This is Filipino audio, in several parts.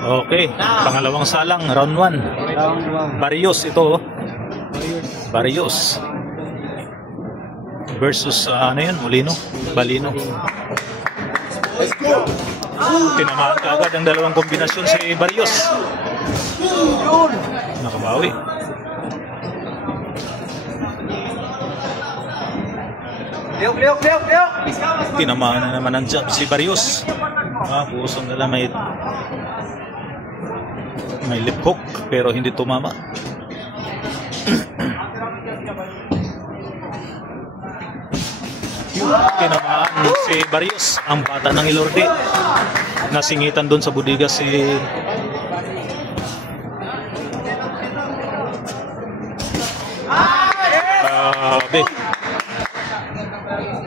Okay, pangalawang salang, round 1. Barrios ito. Barrios versus ano yun? Molino? Balino. Tinamaan kaagad ang dalawang kombinasyon si Barrios. Nakabawi. Tinamaan na naman ang jab si Barrios. Pusong nila may lip hook pero hindi tumama. Tinamaan si Barrios ang bata ng Ilorde. Nasingitan doon sa budiga si Grabe.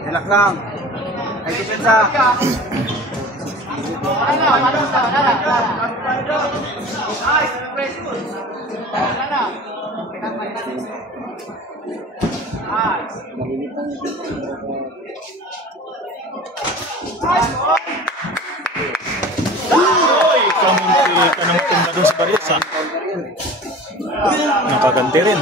Relax lang. Ay depensa. Oy, kamunti ka nang tumba doon sa Barrios, ha? Nakaganti rin.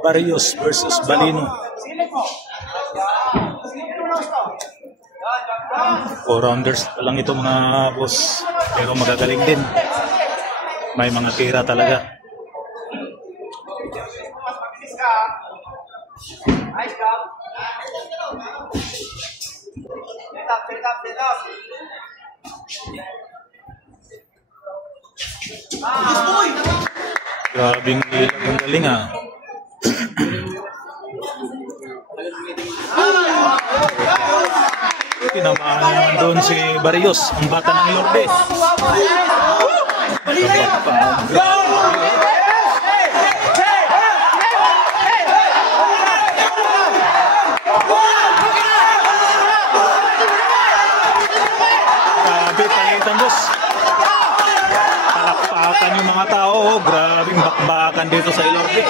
Barrios versus Balino. 4 rounders pa lang ito mga boss, pero magagaling din. May mga tira talaga. Grabing ilag ang galing, ha. Tinamaan naman doon si Barrios, ang bata ng Ilorde. Grabe, pangitan boss. Palakpakan yung mga tao. Grabing bakbakan dito sa Ilorde.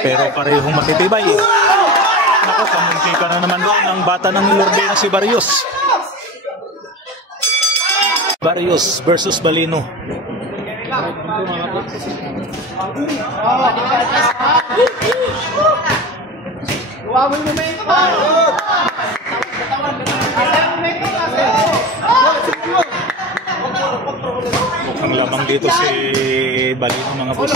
Pero parehong matitibay. Naku, kamunti ka na naman doon ang bata ng Ilorde na si Barrios. Barrios versus Balino. Mukhang lamang dito si Balino mga boss.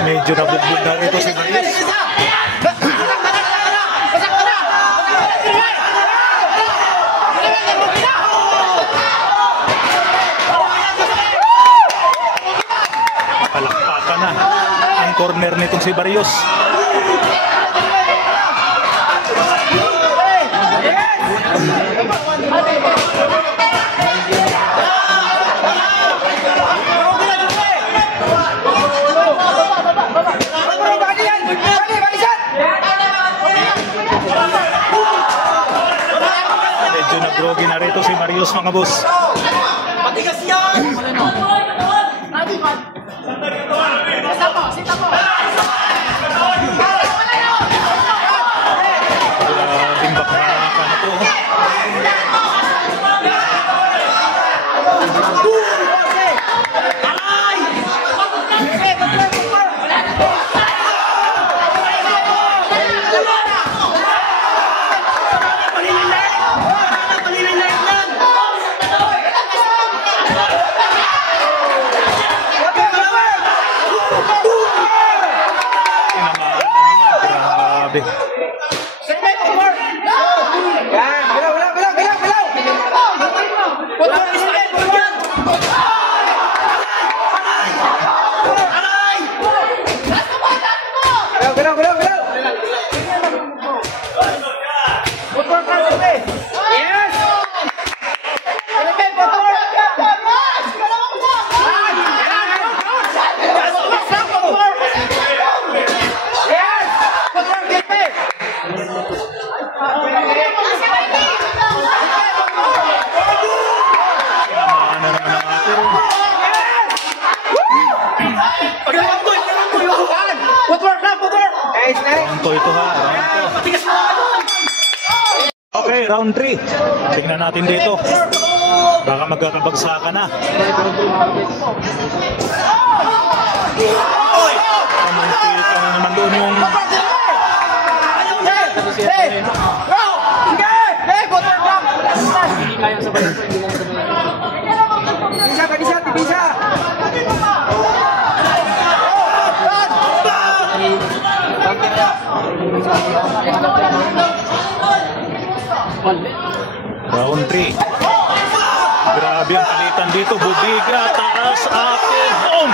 Medyo nabugbog na rito si Barrios. Palakpakan na ang corner nitong si Barrios. Medyo nag-grogi na rito si Barrios mga boss. Matigas yan! Grabing bakbakan na to. round 3. Tingnan natin dito. Baka magkakabagsakan na. Oy! Kamunti ka na naman doon yung... Round 3. Grabe ang palitan dito. Budiga, taas, akin, boom!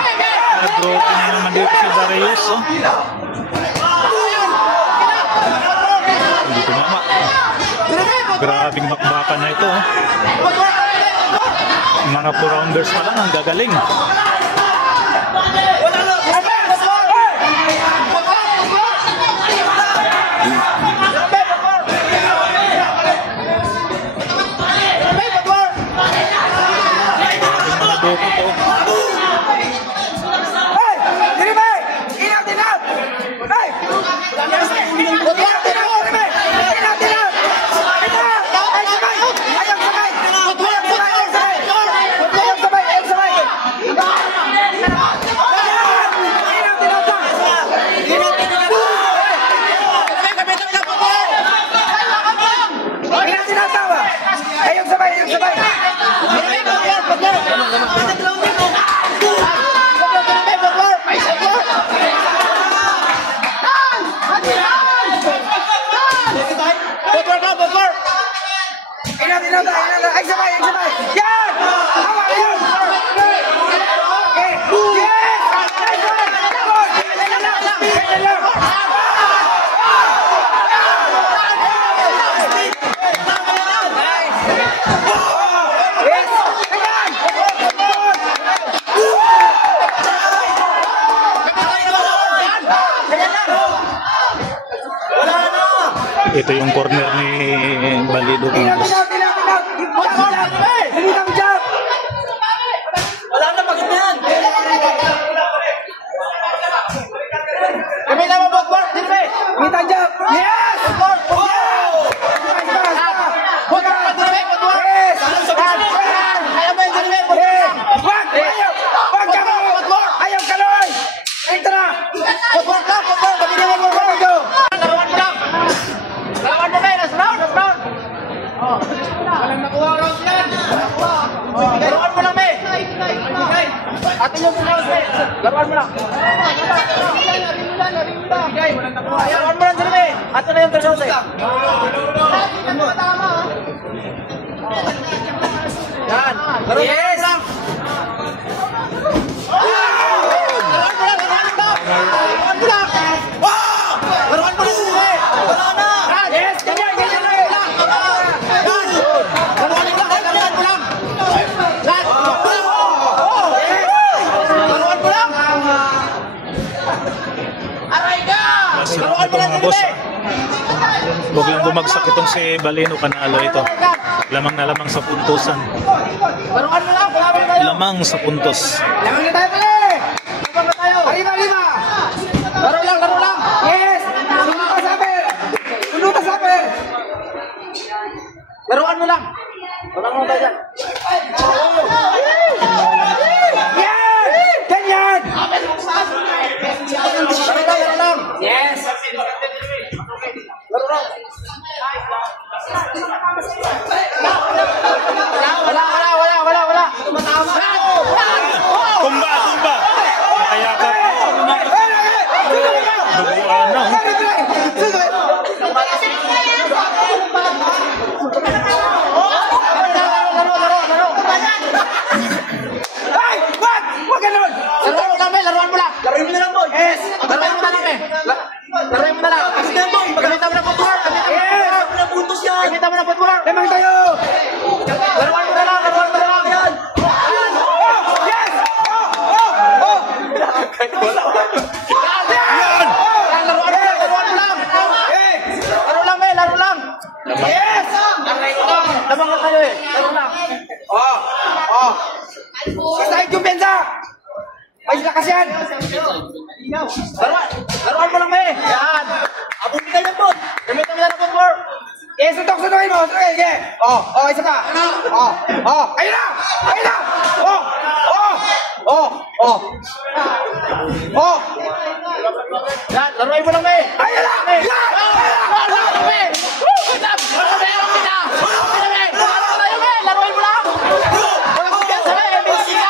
Nag-broken na naman dito si Darius. Oh. Hindi tumama. Grabing makbakan na ito. Oh. Mga 4-rounders pa lang ang gagaling. Ito yung corner ni Balido. Wala na pag yan. Kami naman bot, Dirbe. Kita jab. Yes! Bot. Ayaw mo yung Dirbe, bot. Ayaw kaloy! Entra! Bot lang. Kami naman bot. Laruan mo lang. Laruan mo kayo, last round. Walang nakuha round yan. Laruan mo lang, me. Atin yung round, me. Laruan mo lang. Laruan mo lang, Dirbe. Atin na yung round, me. Yan. Yes! Laruan mo lang, Dirbe. Wala na! Yes! Ganyan lang! Mga boss, huwag lang bumagsak itong si Baleno, Panalo ito. Lamang na lamang sa puntusan. Lamang sa puntos. Lamang na tayo pala! Lima! Laro lang! Yes! Sunod ka sabi! Laruan mo lang! Laruan mo tayo dyan! Yes! Ganyan! Laro lang! Yes! Laro lang! Wala! Tumba! Nakayakap. Duguan na. Laro! Ay! Wag ganun! Laruan mo lang! Laruin mo na lang, boy! Yes! Laruan mo na lang, eh! Laruan mo na lang! Gamitan mo na footwork! Yes! Napuntos yan! Gamitan mo na footwork! Lamang tayo! Laruan mo na lang! Yan! Yes! Laruan mo lang! Laro lang! Yes! Lamang ka tayo, eh! Laro lang! Kasahit yung pensa! May lakas yan! Laruan mo lang, eh! Yan! Abong ka yan, boy! Gamitan mo na ng footwork! Sundukin mo. Sige. Isa pa. Ayun na. Yan, laruin mo lang, be. Ayun na. Laruin mo lang. Walang kumpiyansa, be. May siya.